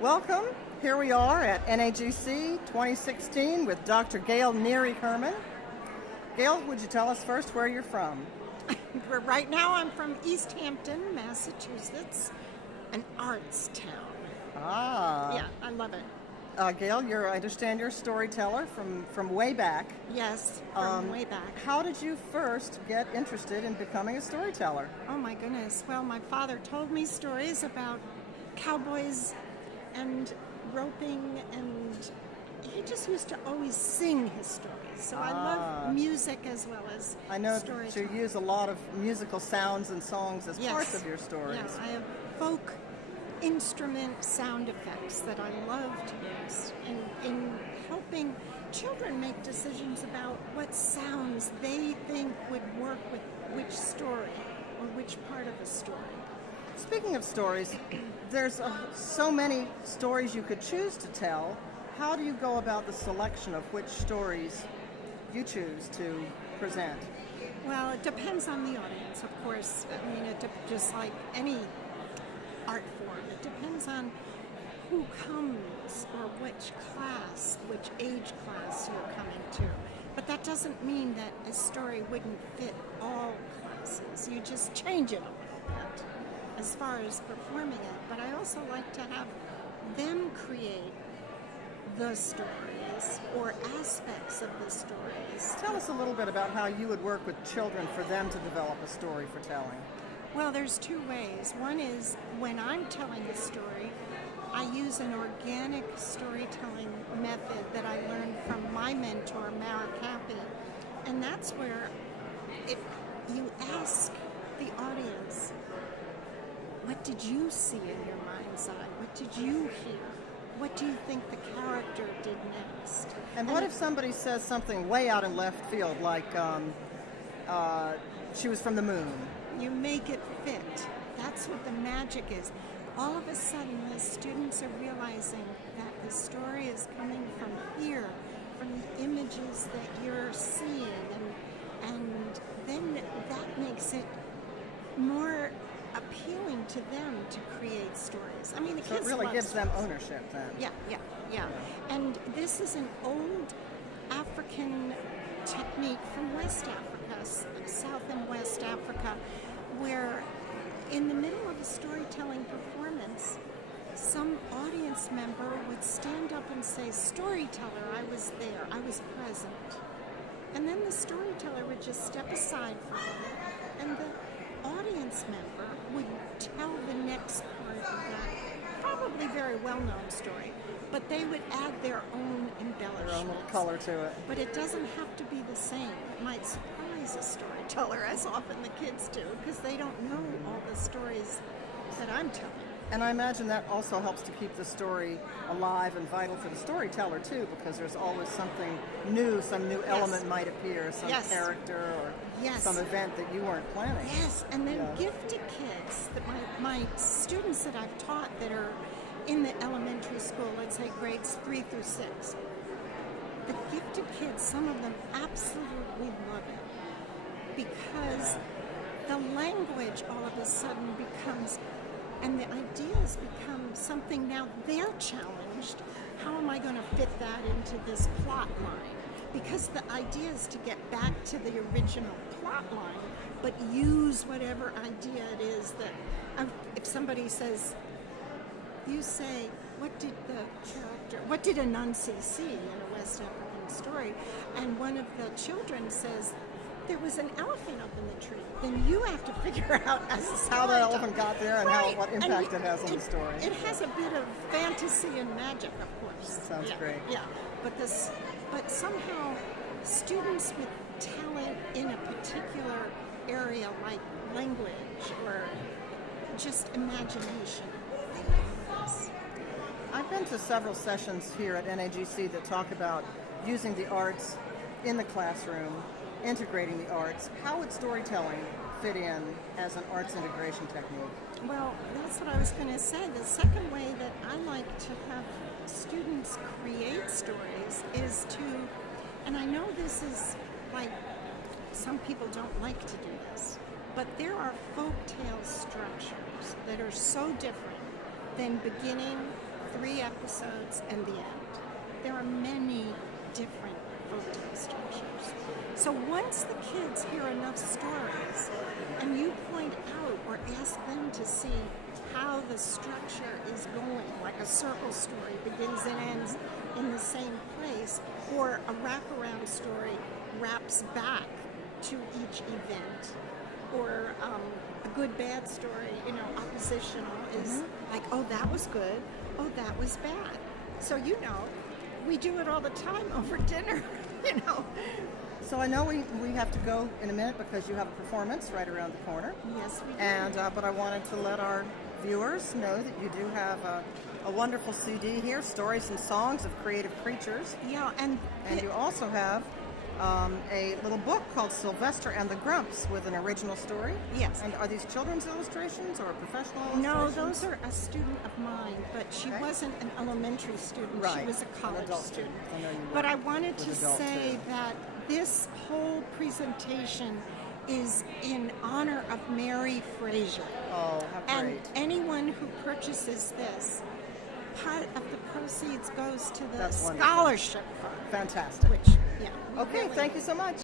Welcome. Here we are at NAGC 2016 with Dr. Gail Neary Herman. Gail, would you tell us first where you're from? Right now I'm from East Hampton, Massachusetts, an arts town. Ah. Yeah, I love it. Gail, I understand you're a storyteller from way back. Yes, from way back. How did you first get interested in becoming a storyteller? Oh my goodness. Well, my father told me stories about cowboys and roping, and he just used to always sing his stories. So I love music as well as I know storytelling. that you use a lot of musical sounds and songs as parts of your stories. Yeah, I have folk instrument sound effects that I love to use in helping children make decisions about what sounds they think would work with which story or which part of a story. Speaking of stories, there's so many stories you could choose to tell. How do you go about the selection of which stories you choose to present? Well, it depends on the audience, of course. I mean, just like any art form, it depends on who comes or which class, which age class you're coming to. But that doesn't mean that a story wouldn't fit all classes. You just change it a little bit as far as performing it. But I also like to have them create the stories or aspects of the stories. Tell us a little bit about how you would work with children for them to develop a story for telling. Well, there's two ways. One is when I'm telling a story, I use an organic storytelling method that I learned from my mentor, Mara Cappy. And that's where you ask the audience, what did you see in your mind's eye? What did you hear? What do you think the character did next? And what if somebody says something way out in left field, like she was from the moon? You make it fit. That's what the magic is. All of a sudden, the students are realizing that the story is coming from here, from the images that you're seeing, and then that makes it more appealing to them to create stories. I mean, the kids it really love gives them stories. ownership then. Yeah. And this is an old African technique from West Africa, South and West Africa, where in the middle of a storytelling performance, some audience member would stand up and say, "Storyteller, I was there, I was present." And then the storyteller would just step aside for a minute, and the audience member would tell the next part of that probably very well-known story, but they would add their own embellishments. Their own little color to it. But it doesn't have to be the same. It might surprise a storyteller, as often the kids do, because they don't know all the stories that I'm telling. And I imagine that also helps to keep the story alive and vital for the storyteller too, because there's always something new, some new element might appear, some character or some event that you weren't planning. Yes, and then gifted kids, that my students that I've taught that are in the elementary school, let's say grades 3 through 6, the gifted kids, some of them absolutely love it because the language all of a sudden becomes, and the ideas become something now they're challenged. How am I going to fit that into this plot line? Because the idea is to get back to the original plot line, but use whatever idea it is that, if somebody says, you say, what did Anansi see in a West African story? And one of the children says, there was an elephant up in the tree. Then you have to figure out as a how the elephant got there and what impact it has on the story. It has a bit of fantasy and magic, of course. Sounds great. Yeah, but somehow students with talent in a particular area like language or just imagination, they love this. I've been to several sessions here at NAGC that talk about using the arts in the classroom, integrating the arts. How would storytelling fit in as an arts integration technique? Well, that's what I was going to say. The second way that I like to have students create stories is to, and I know this is like, some people don't like to do this, but there are folktale structures that are so different than beginning 3 episodes, and the end. There are many different folktale structures. So once the kids hear enough stories, and you point out or ask them to see how the structure is going, like a circle story begins and ends in the same place, or a wraparound story wraps back to each event, or a good bad story, oppositional is like, oh, that was good, oh, that was bad. So we do it all the time over dinner, So I know we have to go in a minute because you have a performance right around the corner. Yes, we do. And but I wanted to let our viewers know that you do have a wonderful CD here, Stories and Songs of Creative Creatures. Yeah, And you also have a little book called Sylvester and the Grumps with an original story. Yes. And are these children's illustrations or professional No, illustrations? those are a student of mine, but she Okay. wasn't an elementary student. Right. She was a An college adult student. I know you But I work wanted with to adults, say too. that this whole presentation is in honor of Mary Fraser. Oh, how And great. anyone who purchases this, part of the proceeds goes to the That's wonderful. scholarship fund. Fantastic. Which, yeah. we Okay, really- thank you so much.